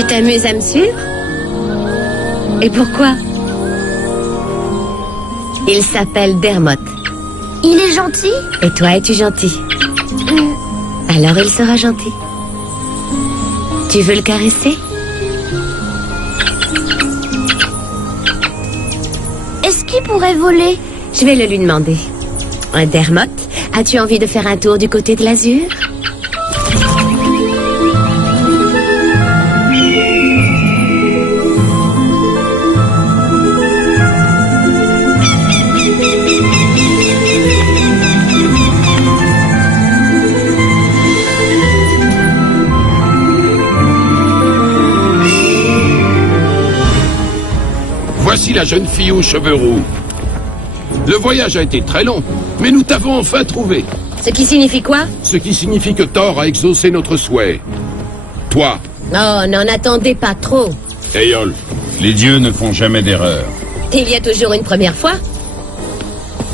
Tu t'amuses à me suivre? Et pourquoi? Il s'appelle Dermot. Il est gentil? Et toi, es-tu gentil? Alors il sera gentil. Tu veux le caresser? Est-ce qu'il pourrait voler? Je vais le lui demander. Dermot, as-tu envie de faire un tour du côté de l'azur? Voici la jeune fille aux cheveux roux. Le voyage a été très long, mais nous t'avons enfin trouvé. Ce qui signifie quoi? Ce qui signifie que Thor a exaucé notre souhait. Toi. Oh, n'en attendez pas trop. Eyolf. Les dieux ne font jamais d'erreur. Il y a toujours une première fois.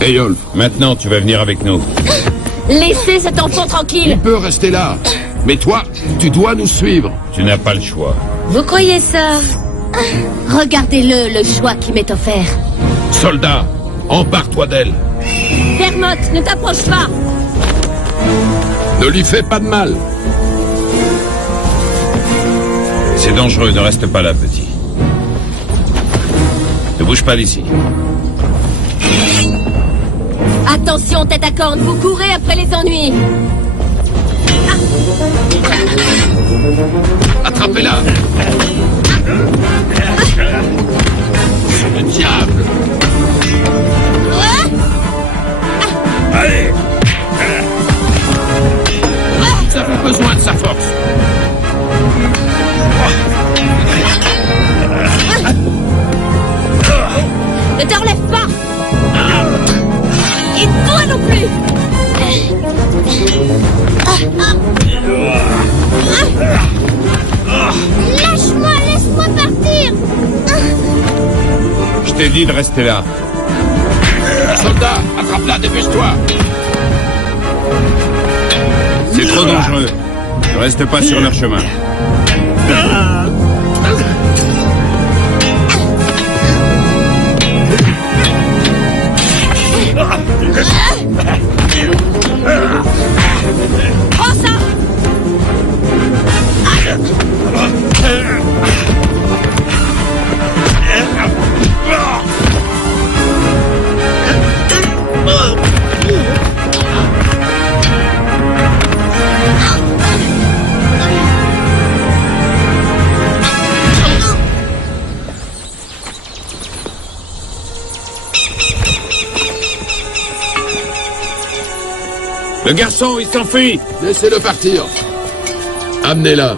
Eyolf. Maintenant, tu vas venir avec nous. Laissez cet enfant tranquille. Il peut rester là. Mais toi, tu dois nous suivre. Tu n'as pas le choix. Vous croyez ça? Regardez-le, le choix qui m'est offert. Soldat, empare-toi d'elle. Dermot, ne t'approche pas. Ne lui fais pas de mal. C'est dangereux, ne reste pas là, petit. Ne bouge pas d'ici. Attention, tête à corne, vous courez après les ennuis. Attrapez-la. C'est le diable. Allez. Nous avons besoin de sa force. Ne te relève pas. Et toi non plus. Lâche-moi, laisse-moi partir. Je t'ai dit de rester là. Soldat, attrape-la, dépêche-toi. C'est trop dangereux. Ne reste pas sur leur chemin. Prends ça. Le garçon, il s'enfuit. Laissez-le partir. Amenez-la.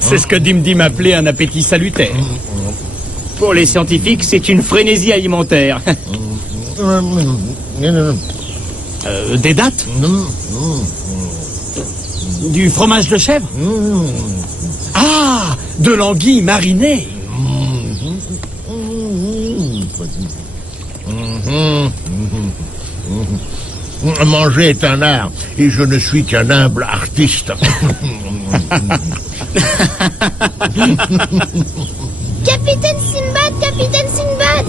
C'est ce que Dimdim appelait un appétit salutaire. Pour les scientifiques, c'est une frénésie alimentaire. Des dattes? Du fromage de chèvre? Ah, de l'anguille marinée. Manger est un art, et je ne suis qu'un humble artiste. Capitaine Sinbad, Capitaine Sinbad!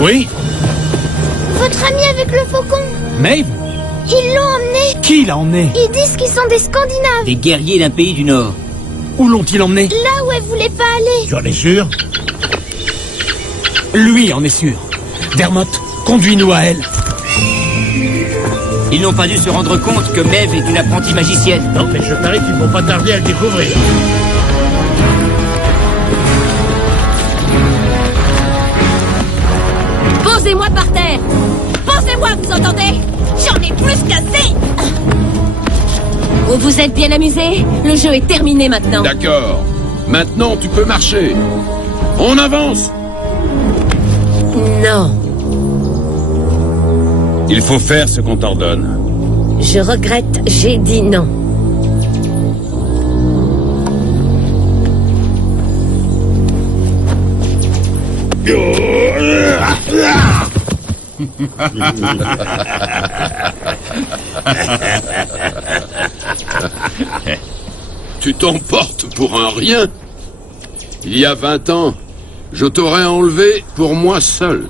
Oui? Votre ami avec le faucon. Maeve? Ils l'ont emmené. Qui l'a emmené? Ils disent qu'ils sont des Scandinaves. Des guerriers d'un pays du Nord. Où l'ont-ils emmené? Là où elle voulait pas aller. J'en ai sûr. Lui en est sûr. Dermot, conduis-nous à elle. Ils n'ont pas dû se rendre compte que Maeve est une apprentie magicienne. Non, mais je parie qu'ils vont pas tarder à le découvrir. Posez-moi par terre. Posez-moi, vous entendez? J'en ai plus qu'assez. Vous vous êtes bien amusés? Le jeu est terminé maintenant. D'accord. Maintenant, tu peux marcher. On avance. Non. Il faut faire ce qu'on t'ordonne. Je regrette, j'ai dit non. Tu t'emportes pour un rien. Il y a 20 ans, je t'aurais enlevé pour moi seul.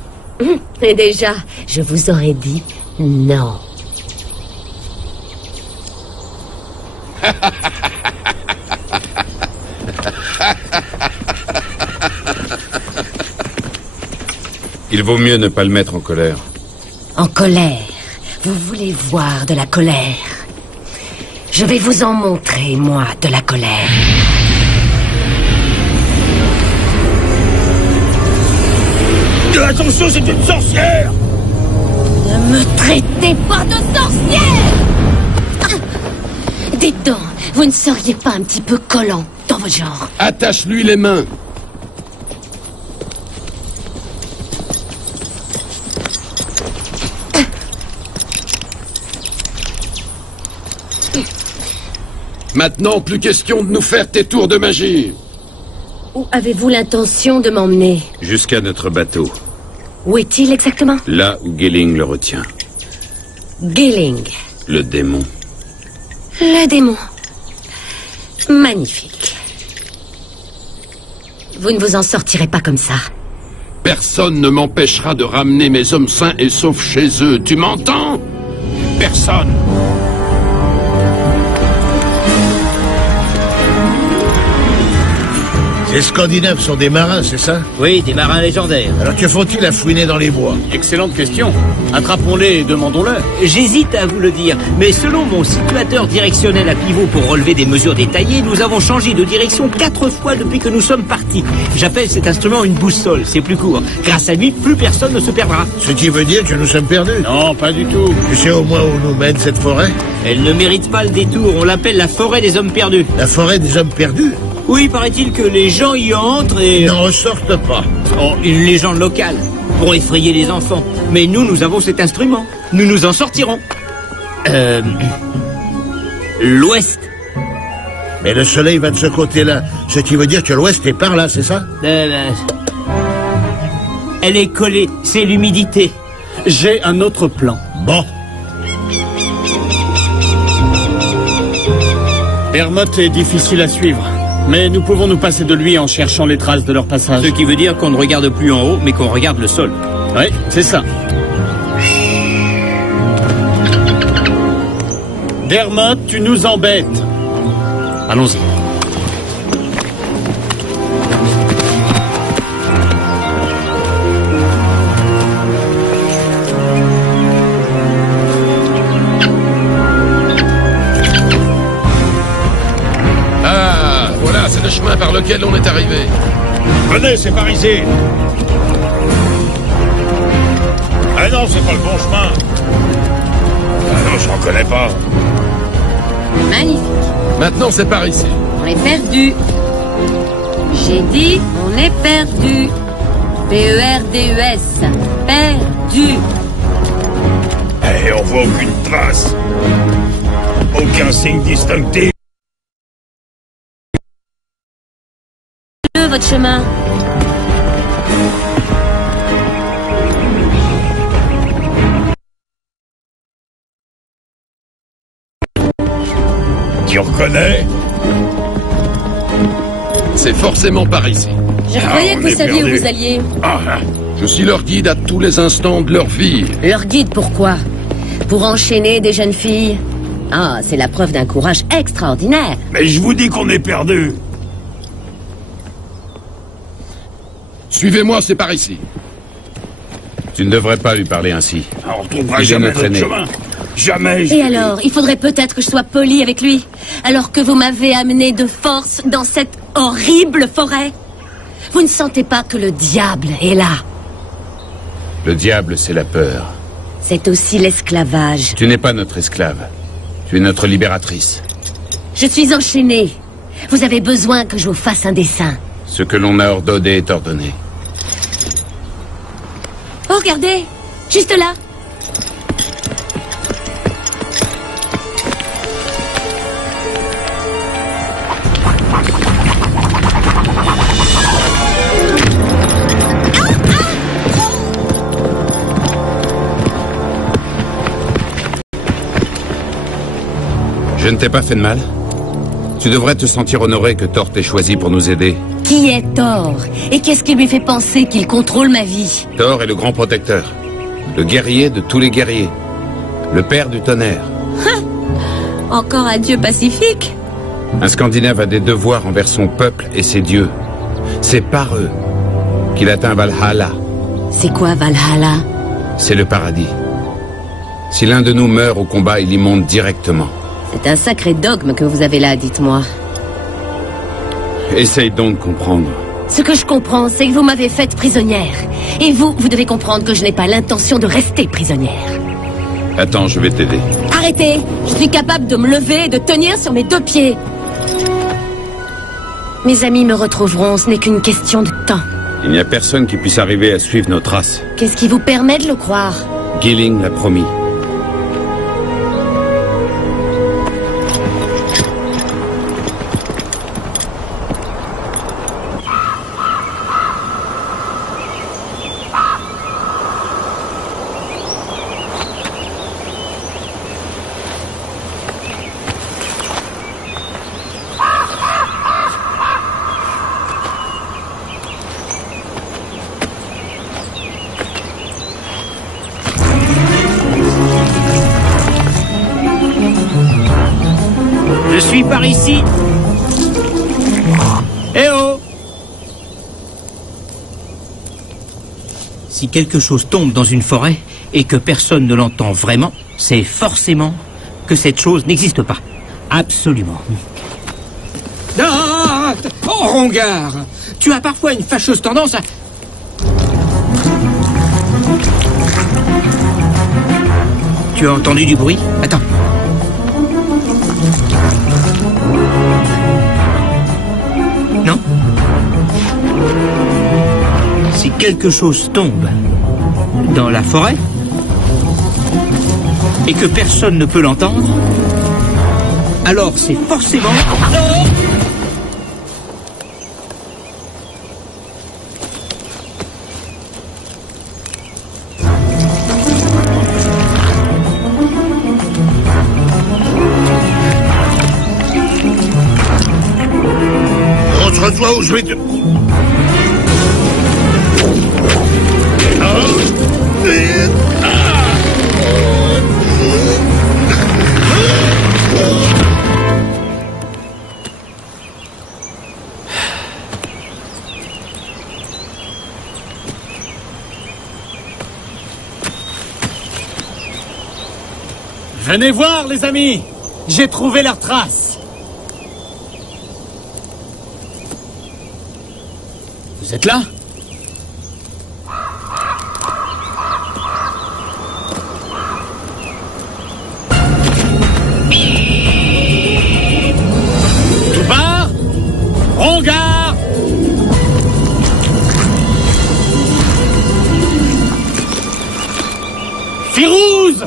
Et déjà, je vous aurais dit non. Il vaut mieux ne pas le mettre en colère. En colère. Vous voulez voir de la colère? Je vais vous en montrer, moi, de la colère. Attention, c'est une sorcière! Ne me traitez pas de sorcière! Dites donc, vous ne seriez pas un petit peu collant dans votre genre? Attache-lui les mains. Maintenant, plus question de nous faire tes tours de magie. Où avez-vous l'intention de m'emmener? Jusqu'à notre bateau. Où est-il exactement? Là où Gelling le retient. Gelling. Le démon. Le démon. Magnifique. Vous ne vous en sortirez pas comme ça. Personne ne m'empêchera de ramener mes hommes sains et saufs chez eux. Tu m'entends? Personne. Les Scandinaves sont des marins, c'est ça? Oui, des marins légendaires. Alors que font-ils à fouiner dans les bois? Excellente question. Attrapons-les et demandons-leur. J'hésite à vous le dire, mais selon mon situateur directionnel à pivot pour relever des mesures détaillées, nous avons changé de direction 4 fois depuis que nous sommes partis. J'appelle cet instrument une boussole, c'est plus court. Grâce à lui, plus personne ne se perdra. Ce qui veut dire que nous sommes perdus. Non, pas du tout. Tu sais au moins où nous mène cette forêt? Elle ne mérite pas le détour, on l'appelle la forêt des hommes perdus. La forêt des hommes perdus? Oui, paraît-il que les gens y entrent et... Ils n'en ressortent pas. Oh, une légende locale, pour effrayer les enfants. Mais nous avons cet instrument. Nous nous en sortirons. L'ouest. Mais le soleil va de ce côté-là. Ce qui veut dire que l'ouest est par là, c'est ça? Elle est collée, c'est l'humidité. J'ai un autre plan. Bon. Dermot est difficile à suivre. Mais nous pouvons nous passer de lui en cherchant les traces de leur passage. Ce qui veut dire qu'on ne regarde plus en haut, mais qu'on regarde le sol. Oui, c'est ça. Dermot, tu nous embêtes. Allons-y. Le chemin par lequel on est arrivé. Venez, c'est par ici. Ah non, c'est pas le bon chemin. Ah non, je reconnais pas. Magnifique. Maintenant, c'est par ici. On est perdu. J'ai dit, on est perdu. P-E-R-D-U-S. Perdu. Eh, on voit aucune trace. Aucun signe distinctif. Votre chemin. Tu reconnais? C'est forcément par ici. Je croyais que vous saviez où vous alliez. Je suis leur guide à tous les instants de leur vie. Leur guide, pourquoi? Pour enchaîner des jeunes filles? Ah, c'est la preuve d'un courage extraordinaire. Mais je vous dis qu'on est perdu. Suivez-moi, c'est par ici. Tu ne devrais pas lui parler ainsi. On retrouvera Il est jamais notre notre aîné. chemin. Jamais. Et alors, il faudrait peut-être que je sois polie avec lui, alors que vous m'avez amené de force dans cette horrible forêt. Vous ne sentez pas que le diable est là? Le diable, c'est la peur. C'est aussi l'esclavage. Tu n'es pas notre esclave. Tu es notre libératrice. Je suis enchaînée. Vous avez besoin que je vous fasse un dessin. Ce que l'on a ordonné est ordonné. Oh, regardez, juste là. Je ne t'ai pas fait de mal? Tu devrais te sentir honoré que Thor t'ait choisi pour nous aider. Qui est Thor? Et qu'est-ce qui lui fait penser qu'il contrôle ma vie? Thor est le grand protecteur. Le guerrier de tous les guerriers. Le père du tonnerre. Encore un dieu pacifique? Un Scandinave a des devoirs envers son peuple et ses dieux. C'est par eux qu'il atteint Valhalla. C'est quoi Valhalla? C'est le paradis. Si l'un de nous meurt au combat, il y monte directement. C'est un sacré dogme que vous avez là, dites-moi. Essaye donc de comprendre. Ce que je comprends, c'est que vous m'avez faite prisonnière. Et vous devez comprendre que je n'ai pas l'intention de rester prisonnière. Attends, je vais t'aider. Arrêtez! Je suis capable de me lever et de tenir sur mes deux pieds. Mes amis me retrouveront, ce n'est qu'une question de temps. Il n'y a personne qui puisse arriver à suivre nos traces. Qu'est-ce qui vous permet de le croire? Gilling l'a promis. Je suis par ici. Eh oh! Si quelque chose tombe dans une forêt et que personne ne l'entend vraiment, c'est forcément que cette chose n'existe pas. Absolument. Ah! Oh, Rongard! Tu as parfois une fâcheuse tendance à... Tu as entendu du bruit? Attends. Non? Si quelque chose tombe dans la forêt et que personne ne peut l'entendre, alors c'est forcément... Oh! Montre-toi où je vais te... Venez voir, les amis! J'ai trouvé leurs traces. Vous êtes là? Tout part! Rongard! Firouz!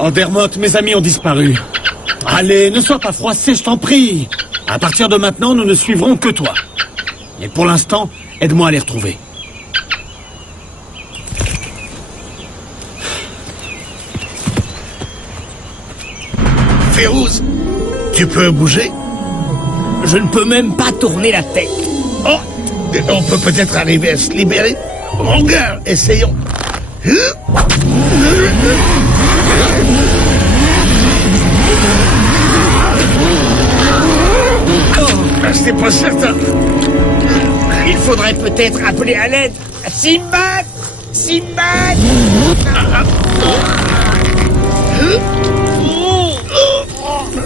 Andermot, mes amis ont disparu. Allez, ne sois pas froissé, je t'en prie. À partir de maintenant, nous ne suivrons que toi. Et pour l'instant, aide-moi à les retrouver. Férouz, tu peux bouger? Je ne peux même pas tourner la tête. Oh, on peut peut-être arriver à se libérer. Regarde, essayons. C'est pas certain. Il faudrait peut-être appeler à l'aide. Simbad! Simbad!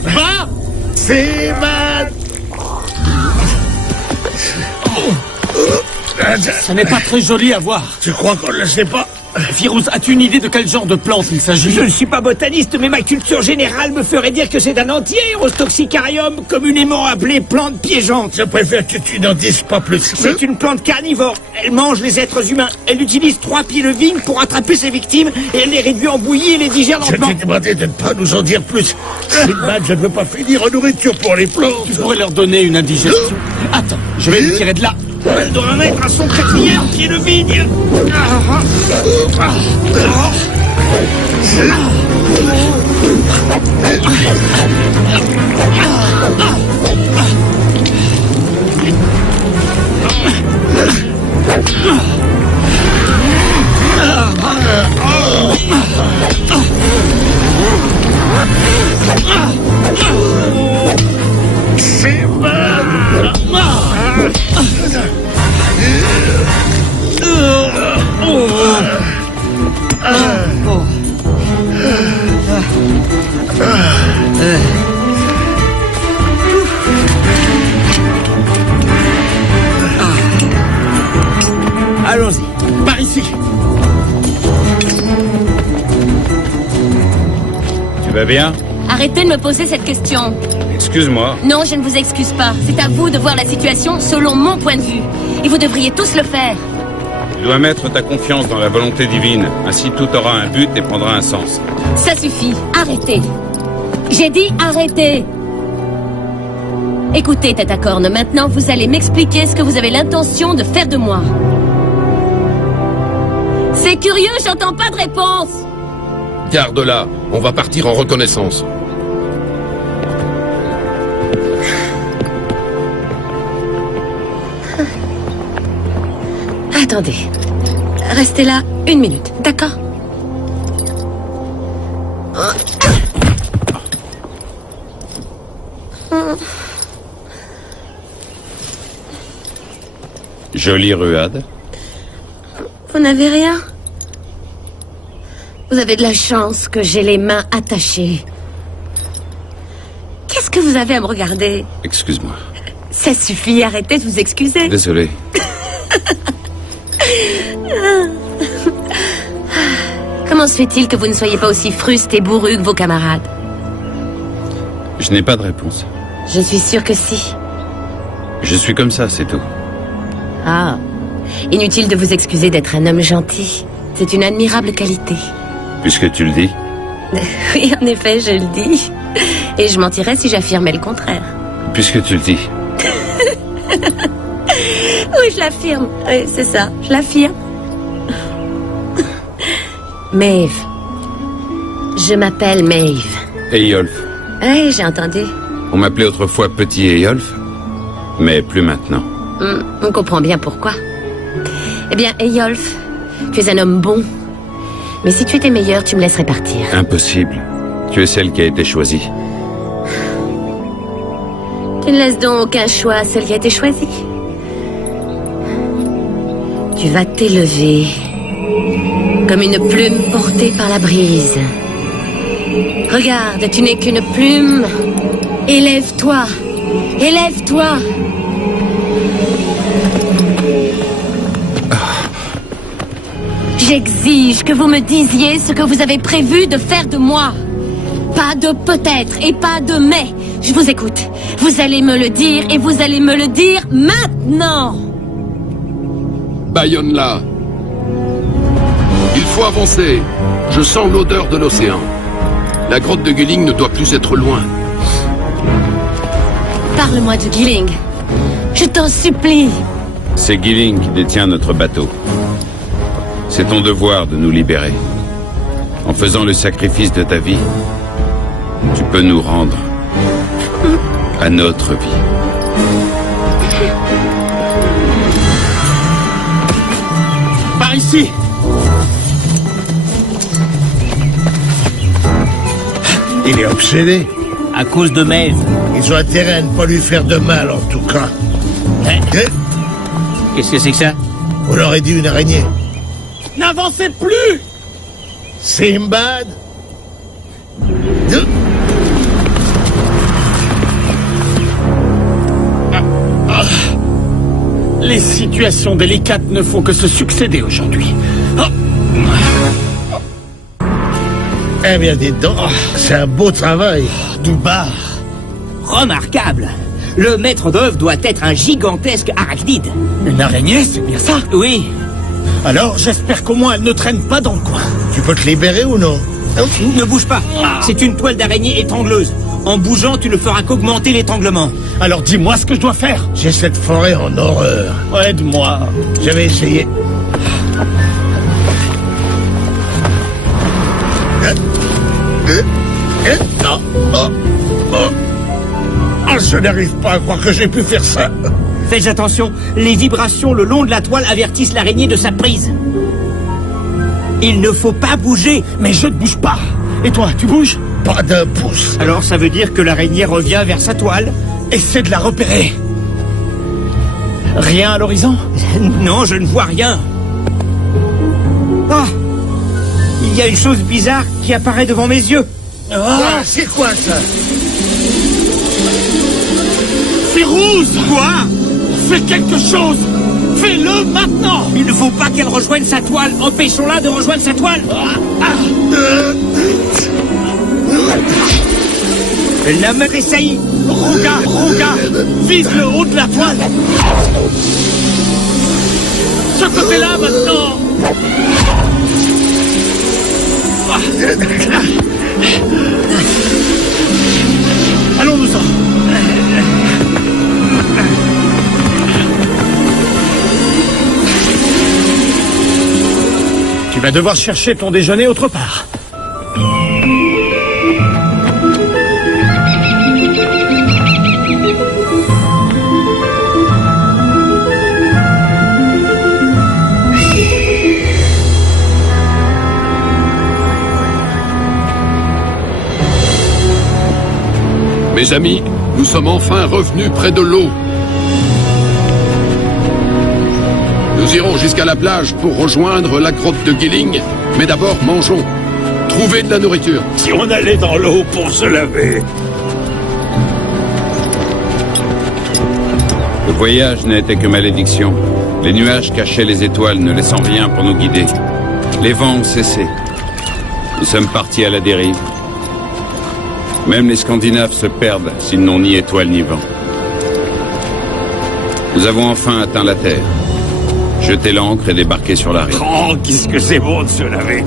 Va! Simbad! Ça n'est pas très joli à voir. Tu crois qu'on ne le sait pas? Férouz, as-tu une idée de quel genre de plante il s'agit? Je ne suis pas botaniste, mais ma culture générale me ferait dire que c'est un anti-Aerostoxicarium, communément appelé plante piégeante. Je préfère que tu n'en dises pas plus. C'est une plante carnivore. Elle mange les êtres humains. Elle utilise 3 pieds de vigne pour attraper ses victimes et elle les réduit en bouillie et les digère lentement. Je t'ai demandé de ne pas nous en dire plus. Simbad, je ne veux pas finir en nourriture pour les plantes. Tu pourrais leur donner une indigestion. Attends, je vais le tirer de là. Elle doit en être à son quatrième pied de vigne. Allons-y. Par ici. Tu vas bien? Arrêtez de me poser cette question. Excuse-moi. Non, je ne vous excuse pas. C'est à vous de voir la situation selon mon point de vue. Et vous devriez tous le faire. Tu dois mettre ta confiance dans la volonté divine. Ainsi tout aura un but et prendra un sens. Ça suffit. Arrêtez. J'ai dit arrêtez. Écoutez, Tête à Corne, maintenant vous allez m'expliquer ce que vous avez l'intention de faire de moi. C'est curieux, j'entends pas de réponse. Garde-la, on va partir en reconnaissance. Attendez. Restez là 1 minute, d'accord? Jolie ruade. Vous n'avez rien? Vous avez de la chance que j'ai les mains attachées. Qu'est-ce que vous avez à me regarder? Excuse-moi. Ça suffit, arrêtez de vous excuser. Désolé. Comment se fait-il que vous ne soyez pas aussi fruste et bourru que vos camarades? Je n'ai pas de réponse. Je suis sûre que si. Je suis comme ça, c'est tout. Ah, inutile de vous excuser d'être un homme gentil. C'est une admirable qualité. Puisque tu le dis. Oui, en effet, je le dis. Et je mentirais si j'affirmais le contraire. Puisque tu le dis. Oui, je l'affirme. Oui, c'est ça, je l'affirme. Maeve. Je m'appelle Maeve. Eyolf. Oui, j'ai entendu. On m'appelait autrefois Petit Eyolf, mais plus maintenant. On comprend bien pourquoi. Eh bien, Eyolf, tu es un homme bon. Mais si tu étais meilleur, tu me laisserais partir. Impossible. Tu es celle qui a été choisie. Tu ne laisses donc aucun choix à celle qui a été choisie. Tu vas t'élever comme une plume portée par la brise. Regarde, tu n'es qu'une plume. Élève-toi. Élève-toi. J'exige que vous me disiez ce que vous avez prévu de faire de moi. Pas de peut-être et pas de mais. Je vous écoute. Vous allez me le dire et vous allez me le dire maintenant. Bayonne-la. Il faut avancer. Je sens l'odeur de l'océan. La grotte de Gilling ne doit plus être loin. Parle-moi de Gilling. Je t'en supplie. C'est Gilling qui détient notre bateau. C'est ton devoir de nous libérer. En faisant le sacrifice de ta vie, Tu peux nous rendre à notre vie. Par ici! Il est obsédé. À cause de Maeve. Ils ont intérêt à ne pas lui faire de mal, en tout cas. Qu'est-ce que c'est que ça? On aurait dit une araignée. N'avancez plus! Simbad. Les situations délicates ne font que se succéder aujourd'hui. Eh bien, dites donc, c'est un beau travail. Dubar. Remarquable. Le maître d'œuvre doit être un gigantesque arachnide. Une araignée, c'est bien ça? Oui. Alors, j'espère qu'au moins elle ne traîne pas dans le coin. Tu peux te libérer ou non? Ne bouge pas. C'est une toile d'araignée étrangleuse. En bougeant, tu ne feras qu'augmenter l'étranglement. Alors dis-moi ce que je dois faire. J'ai cette forêt en horreur. Aide-moi. J'avais essayé. Non. Je n'arrive pas à croire que j'ai pu faire ça. Faites attention, les vibrations le long de la toile avertissent l'araignée de sa prise. Il ne faut pas bouger. Mais je ne bouge pas. Et toi, tu bouges? Pas d'un pouce. Alors ça veut dire que l'araignée revient vers sa toile? Essaie de la repérer. Rien à l'horizon? Non, je ne vois rien. Ah! Il y a une chose bizarre qui apparaît devant mes yeux. Ah, c'est quoi ça? Firouz! Quoi? Fais quelque chose! Fais-le maintenant! Il ne faut pas qu'elle rejoigne sa toile. Empêchons-la de rejoindre sa toile. Elle n'a même essayé. Rouga! Vise le haut de la toile! Ce côté-là, maintenant! Allons-nous-en! Tu vas devoir chercher ton déjeuner autre part. Mes amis, nous sommes enfin revenus près de l'eau. Nous irons jusqu'à la plage pour rejoindre la grotte de Gilling. Mais d'abord, mangeons. Trouvez de la nourriture. Si on allait dans l'eau pour se laver. Le voyage n'a été que malédiction. Les nuages cachaient les étoiles, ne laissant rien pour nous guider. Les vents ont cessé. Nous sommes partis à la dérive. Même les Scandinaves se perdent s'ils n'ont ni étoile ni vent. Nous avons enfin atteint la terre. Jeté l'ancre et débarqué sur la rive. Oh, qu'est-ce que c'est bon de se laver.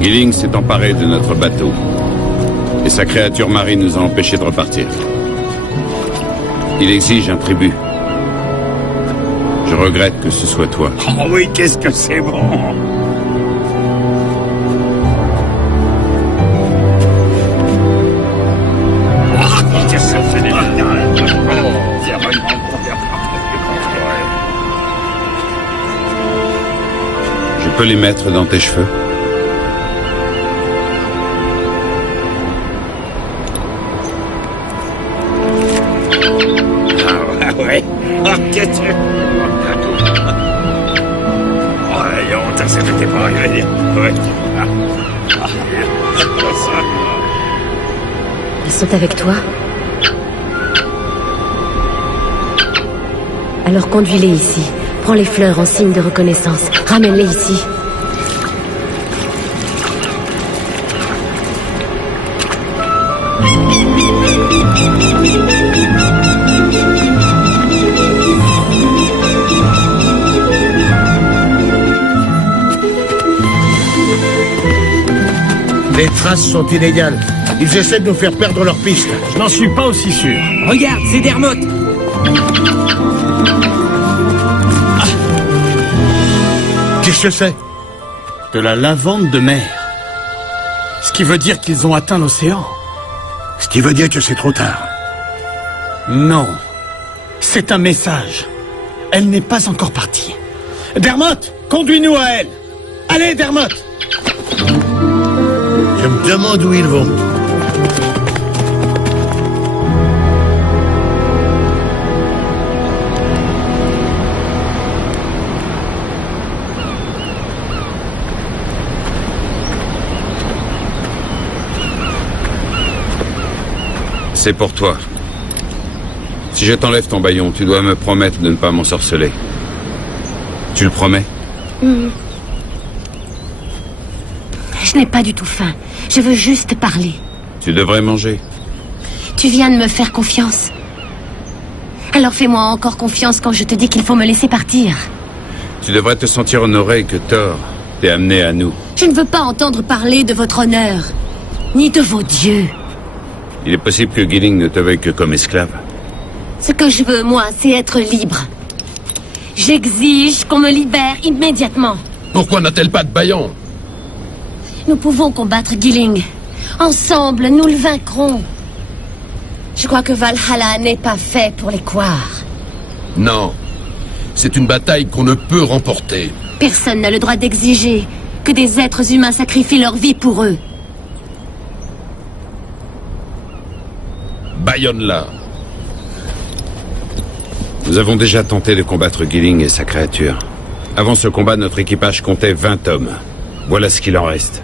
Gilling s'est emparé de notre bateau. Et sa créature marine nous a empêchés de repartir. Il exige un tribut. Je regrette que ce soit toi. Oh oui, qu'est-ce que c'est bon. Je peux les mettre dans tes cheveux? Ah ouais. Oh, qu'est-ce que... Oh, honte, ça m'était pas agréable. Ouais. Ils sont avec toi? Alors conduis-les ici. Prends les fleurs en signe de reconnaissance. Ramène-les ici. Les traces sont inégales. Ils essaient de nous faire perdre leur piste. Je n'en suis pas aussi sûr. Regarde, c'est Dermot. Qu'est-ce que c'est? De la lavande de mer. Ce qui veut dire qu'ils ont atteint l'océan. Ce qui veut dire que c'est trop tard. Non. C'est un message. Elle n'est pas encore partie. Dermot, conduis-nous à elle. Allez, Dermot. Je me demande où ils vont. C'est pour toi. Si je t'enlève ton bâillon, tu dois me promettre de ne pas m'ensorceler. Tu le promets? Je n'ai pas du tout faim. Je veux juste parler. Tu devrais manger. Tu viens de me faire confiance. Alors fais-moi encore confiance quand je te dis qu'il faut me laisser partir. Tu devrais te sentir honoré que Thor t'ait amené à nous. Je ne veux pas entendre parler de votre honneur, ni de vos dieux. Il est possible que Gilling ne te veuille que comme esclave. Ce que je veux, moi, c'est être libre. J'exige qu'on me libère immédiatement. Pourquoi n'a-t-elle pas de bâillon? Nous pouvons combattre Gilling. Ensemble, nous le vaincrons. Je crois que Valhalla n'est pas fait pour les couards. Non. C'est une bataille qu'on ne peut remporter. Personne n'a le droit d'exiger que des êtres humains sacrifient leur vie pour eux. Bâillonne-la. Nous avons déjà tenté de combattre Gilling et sa créature. Avant ce combat, notre équipage comptait 20 hommes. Voilà ce qu'il en reste.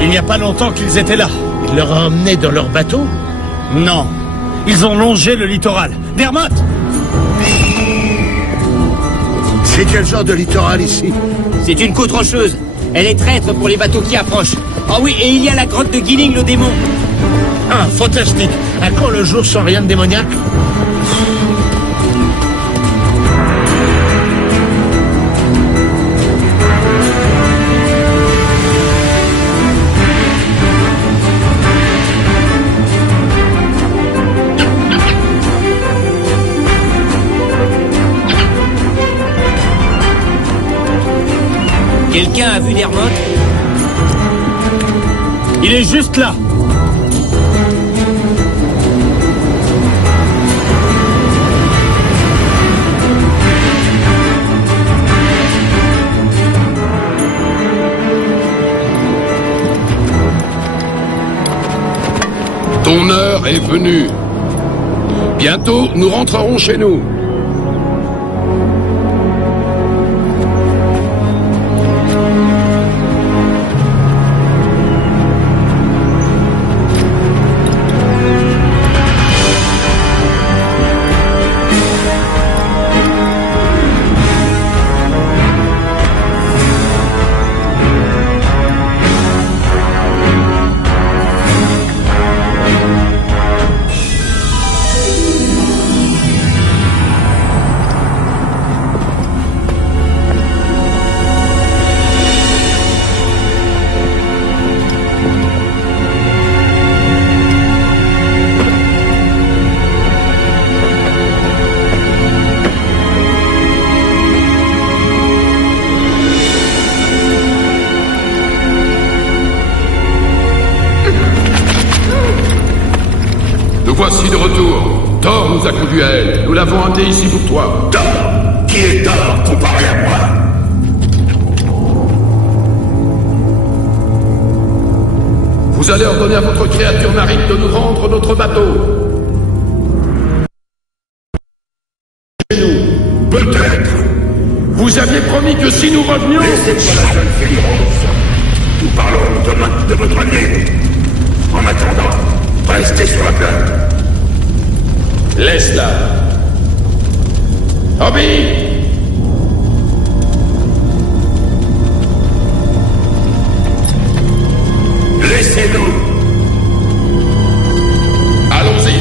Il n'y a pas longtemps qu'ils étaient là. Il leur a emmené dans leur bateau? Non. Ils ont longé le littoral. Dermot! C'est quel genre de littoral ici? C'est une côte rocheuse. Elle est traître pour les bateaux qui approchent. Ah oui, et il y a la grotte de Gilling le démon. Ah, fantastique. À quand le jour sans rien de démoniaque? Quelqu'un a vu Dermot? Il est juste là. Ton heure est venue. Bientôt, nous rentrerons chez nous. Voici de retour. Thor nous a conduits à elle. Nous l'avons amené ici pour toi. Thor? Qui est Thor comparé à moi? Vous allez ordonner à votre créature marine de nous rendre notre bateau. Chez nous. Peut-être. Vous aviez promis que si nous revenions... Laissez-moi la jeune fille rose. Nous parlons demain de votre année. En attendant, Restez sur la plate. Laisse-la. Robbie! Laissez-nous. Allons-y.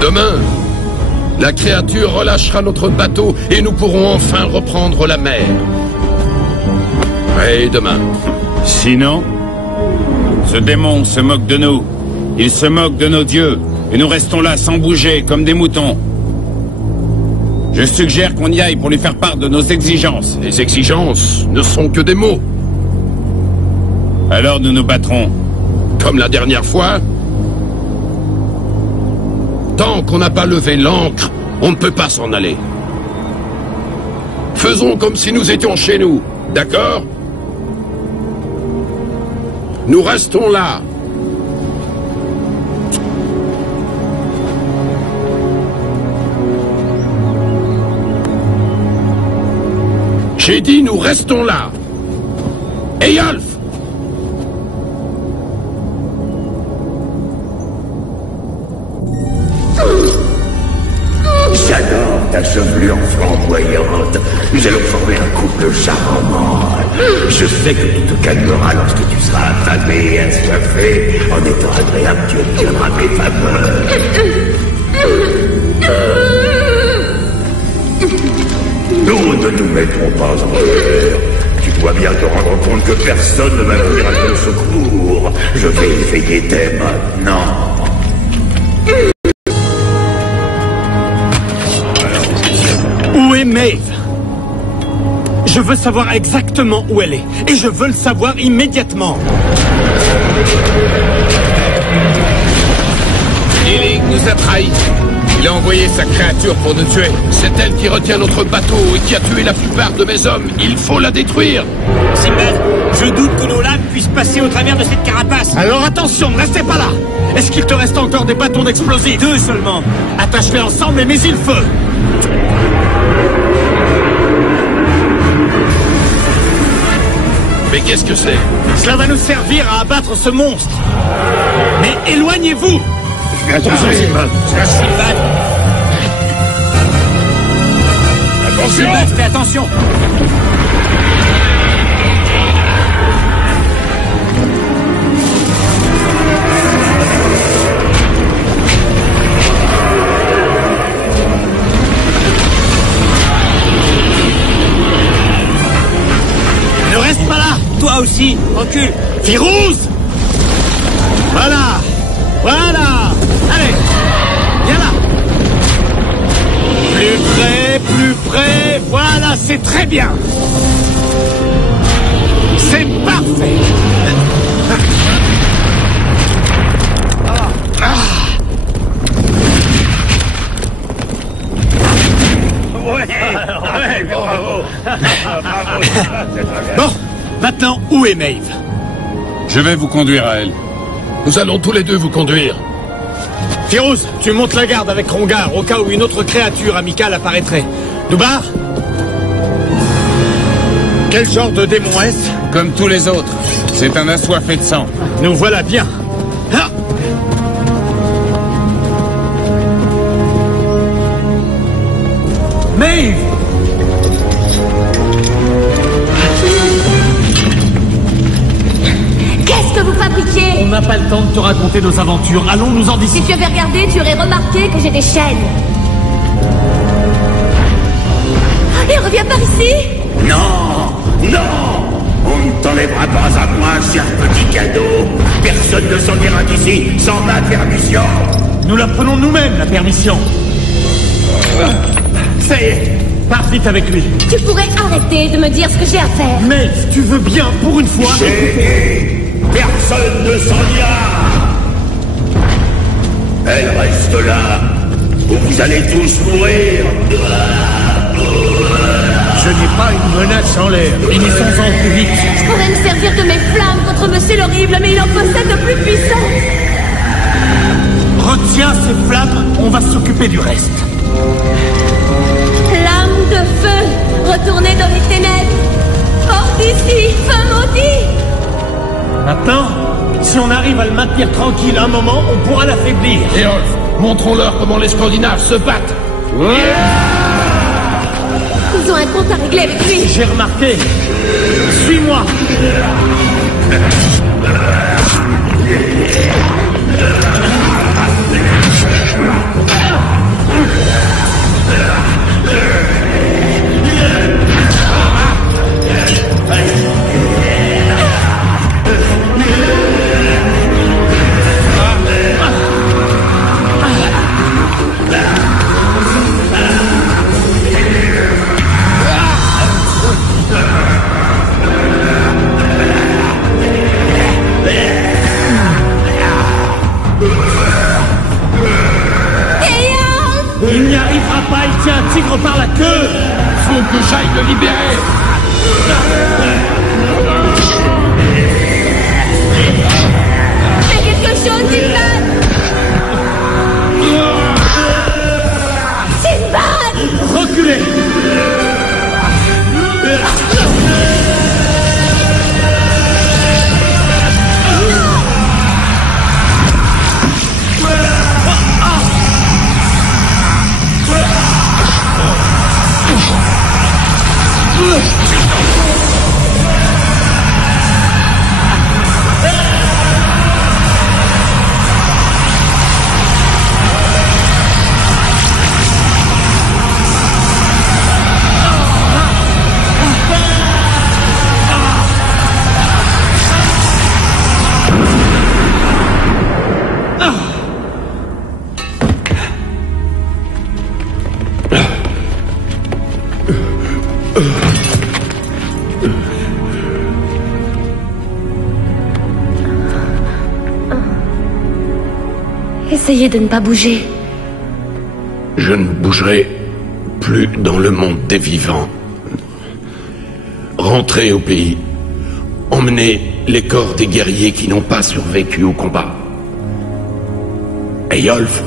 Demain, la créature relâchera notre bateau et nous pourrons enfin reprendre la mer. Oui, demain. Sinon, ce démon se moque de nous. Il se moque de nos dieux. Et nous restons là sans bouger, comme des moutons. Je suggère qu'on y aille pour lui faire part de nos exigences. Les exigences ne sont que des mots. Alors nous nous battrons. Comme la dernière fois. Tant qu'on n'a pas levé l'ancre, on ne peut pas s'en aller. Faisons comme si nous étions chez nous, d'accord? Nous restons là. J'ai dit nous restons là. Eyalf! J'adore ta chevelure flamboyante. Nous allons former un couple charmant. Je sais que tu te calmeras lorsque tu seras affamé et assoiffé. En étant agréable, tu obtiendras mes faveurs. Nous ne nous mettrons pas en l'air. Tu dois bien te rendre compte que personne ne va venir à ton secours. Je vais éveiller dès maintenant. Où est Maeve? Je veux savoir exactement où elle est. Et je veux le savoir immédiatement. Illig nous a trahis. Il a envoyé sa créature pour nous tuer. C'est elle qui retient notre bateau et qui a tué la plupart de mes hommes. Il faut la détruire. Simbad, je doute que nos lames puissent passer au travers de cette carapace. Alors attention, ne restez pas là. Est-ce qu'il te reste encore des bâtons d'explosifs? 2 seulement. Attache-les ensemble et mets-y le feu. Mais qu'est-ce que c'est? Cela va nous servir à abattre ce monstre. Mais éloignez-vous. Attention, Simbad. Simbad. Attention! Simbad, fais attention. Ne reste pas là. Toi aussi, recule. Firouz. Voilà. Voilà. Allez. Viens là. Plus près. Voilà, c'est très bien. C'est parfait. Bon, maintenant, où est Maeve? Je vais vous conduire à elle. Nous allons tous les deux vous conduire. Firouz, tu montes la garde avec Rongar au cas où une autre créature amicale apparaîtrait. Doubar? Quel genre de démon est-ce? Comme tous les autres. C'est un assoiffé de sang. Nous voilà bien. Ah! Maeve! Qu'est-ce que vous fabriquez? On n'a pas le temps de te raconter nos aventures. Allons-nous en d'ici. Si tu avais regardé, tu aurais remarqué que j'ai des chaînes. Il revient par ici. t'enlèvera pas à moi, cher petit cadeau. Personne ne s'en ira d'ici sans ma permission. Nous la prenons nous-mêmes, la permission. Ça y est, pars vite avec lui. Tu pourrais arrêter de me dire ce que j'ai à faire. Mais si tu veux bien, pour une fois... J'ai dit, personne ne s'en ira. Elle reste là, ou vous allez tous mourir. Je n'ai pas une menace en l'air. Finissons-en plus vite. Je pourrais me servir de mes flammes contre Monsieur l'Horrible, mais il en possède de plus puissantes. Retiens ces flammes, on va s'occuper du reste. Flamme de feu, retournez dans les ténèbres. Hors d'ici, feu maudit. Maintenant, si on arrive à le maintenir tranquille un moment, on pourra l'affaiblir. Eolf, montrons-leur comment les Scandinaves se battent. Ils ont un compte à régler avec lui. J'ai remarqué. Suis-moi. Il n'y arrivera pas, il tient un tigre par la queue. Faut que j'aille le libérer. Fais quelque chose, Sinbad. Sinbad. Reculez. Essayez de ne pas bouger. Je ne bougerai plus dans le monde des vivants. Rentrez au pays. Emmenez les corps des guerriers qui n'ont pas survécu au combat. Eyolf,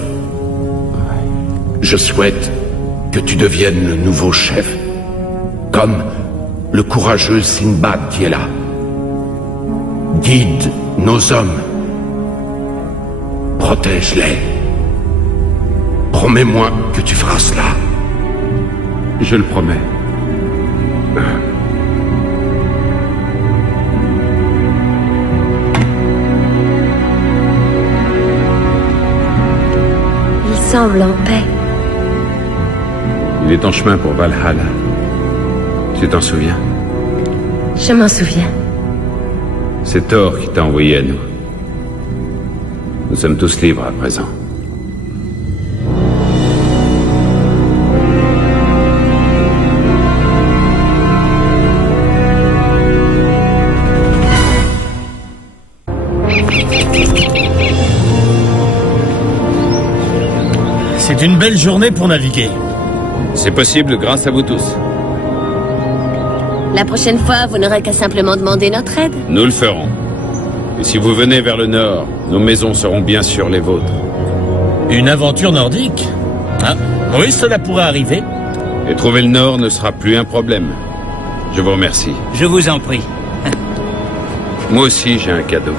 je souhaite que tu deviennes le nouveau chef, comme le courageux Sinbad qui est là. Guide nos hommes. Protège-les. Promets-moi que tu feras cela. Je le promets. Il semble en paix. Il est en chemin pour Valhalla. Tu t'en souviens? Je m'en souviens. C'est Thor qui t'a envoyé à nous. Nous sommes tous libres à présent. C'est une belle journée pour naviguer. C'est possible grâce à vous tous. La prochaine fois, vous n'aurez qu'à simplement demander notre aide. Nous le ferons. Et si vous venez vers le nord, nos maisons seront bien sûr les vôtres. Une aventure nordique? Ah, oui, cela pourrait arriver. Et trouver le nord ne sera plus un problème. Je vous remercie. Je vous en prie. Moi aussi, j'ai un cadeau.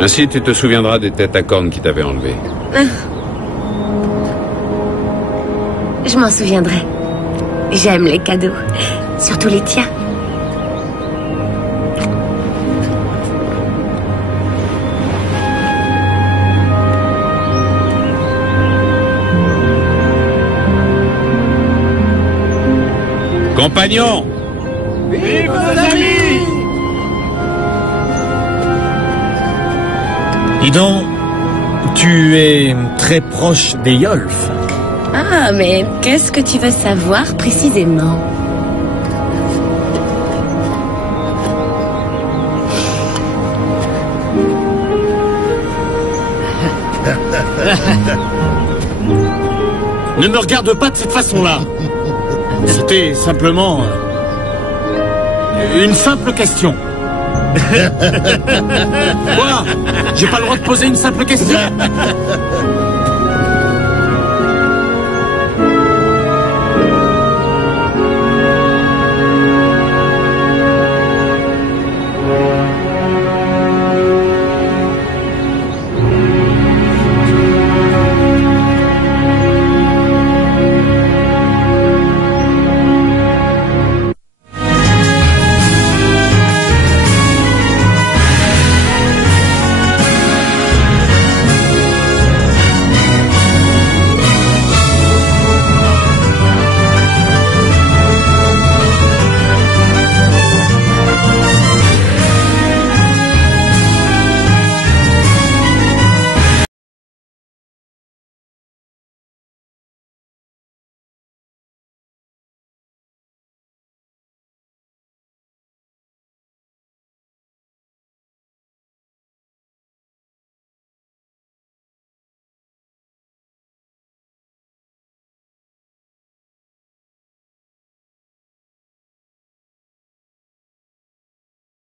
Ainsi, tu te souviendras des têtes à cornes qui t'avaient enlevé. Je m'en souviendrai. J'aime les cadeaux. Surtout les tiens. Compagnons, Vive nos amis! Dis donc, tu es très proche des Yolf. Ah, mais qu'est-ce que tu veux savoir précisément? Ne me regarde pas de cette façon-là. C'était simplement une simple question. Quoi? J'ai pas le droit de poser une simple question?